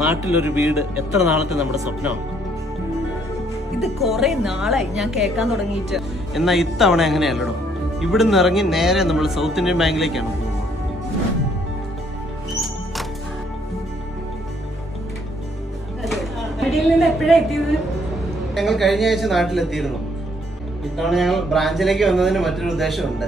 നാട്ടിലൊരു വീട് എത്ര നാളത്തെ നമ്മുടെ സ്വപ്നമാണ്. ഇത് കുറെ നാളായി ഞാൻ കേൾക്കാൻ തുടങ്ങിയിട്ട്. എന്നാൽ ഇത്തവണ എങ്ങനെയല്ലടോ, ഇവിടുന്ന് ഇറങ്ങി നേരെ നമ്മൾ സൗത്ത് ഇന്ത്യൻ ബാങ്കിലേക്കാണ് പോകുന്നത്. ഞങ്ങൾ കഴിഞ്ഞ ആഴ്ച നാട്ടിലെത്തിയിരുന്നു. ഇത്തവണ ഞങ്ങൾ ബ്രാഞ്ചിലേക്ക് വന്നതിന് മറ്റൊരു ഉദ്ദേശമുണ്ട്.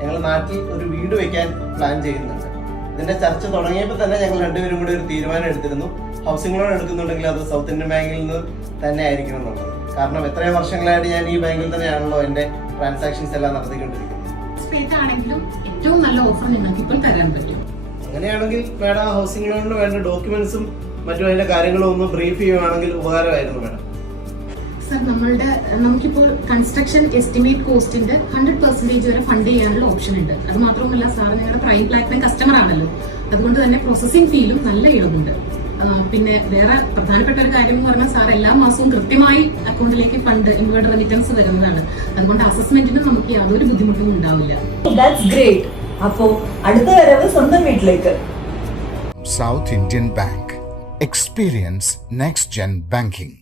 ഞങ്ങൾ നാട്ടിൽ ഒരു വീട് വെക്കാൻ പ്ലാൻ ചെയ്യുന്നുണ്ട്. ഇതിന്റെ ചർച്ച തുടങ്ങിയപ്പോൾ തന്നെ ഞങ്ങൾ രണ്ടുപേരും കൂടി ഒരു തീരുമാനം എടുത്തിരുന്നു. ഹൗസിംഗ് ലോൺ എടുക്കുന്നുണ്ടെങ്കിൽ അത് സൗത്ത് ഇന്ത്യൻ ബാങ്കിൽ നിന്ന് തന്നെ ആയിരിക്കണം എന്നുള്ളത്. കാരണം എത്രയോ വർഷങ്ങളായിട്ട് ഞാൻ ഈ ബാങ്കിൽ തന്നെയാണല്ലോ എന്റെ ട്രാൻസാക്ഷൻസ് എല്ലാം നടത്തിക്കൊണ്ടിരിക്കുന്നത്. ഏറ്റവും നല്ല ഓഫർ നിങ്ങൾക്ക് ഇപ്പോൾ തരാൻ പറ്റും. അങ്ങനെയാണെങ്കിൽ മാഡം ഹൗസിംഗ് ലോണിന് വേണ്ട ഡോക്യുമെന്റ്സും മറ്റു അതിന്റെ കാര്യങ്ങളും ഒന്ന് ബ്രീഫ് ചെയ്യുവാണെങ്കിൽ ഉപകാരമായിരുന്നു മാഡം. സർ, നമുക്കിപ്പോൾ കൺസ്ട്രക്ഷൻ എസ്റ്റിമേറ്റ് കോസ്റ്റിന്റെ 100% വരെ ഫണ്ട് ചെയ്യാനുള്ള ഓപ്ഷൻ ഉണ്ട്. അത് മാത്രമല്ല സാർ ഞങ്ങളുടെ പ്രൈം പ്ലാറ്റിനം കസ്റ്റമർ ആണല്ലോ, അതുകൊണ്ട് തന്നെ പ്രോസസിംഗ് ഫീലും നല്ല ഇളവുണ്ട്. പിന്നെ വേറെ പ്രധാനപ്പെട്ട ഒരു കാര്യം എന്ന് പറഞ്ഞാൽ സാർ എല്ലാ മാസവും കൃത്യമായി അക്കൗണ്ടിലേക്ക് ഫണ്ട് ഇൻവേർഡ് റെമിറ്റൻസ് തരുന്നതാണ്. അതുകൊണ്ട് അസസ്മെന്റിന് നമുക്ക് യാതൊരു ബുദ്ധിമുട്ടും ഉണ്ടാവില്ല. അപ്പോ അടുത്ത വരവ് സ്വന്തം വീട്ടിലേക്ക്. South Indian Bank. Experience next gen banking.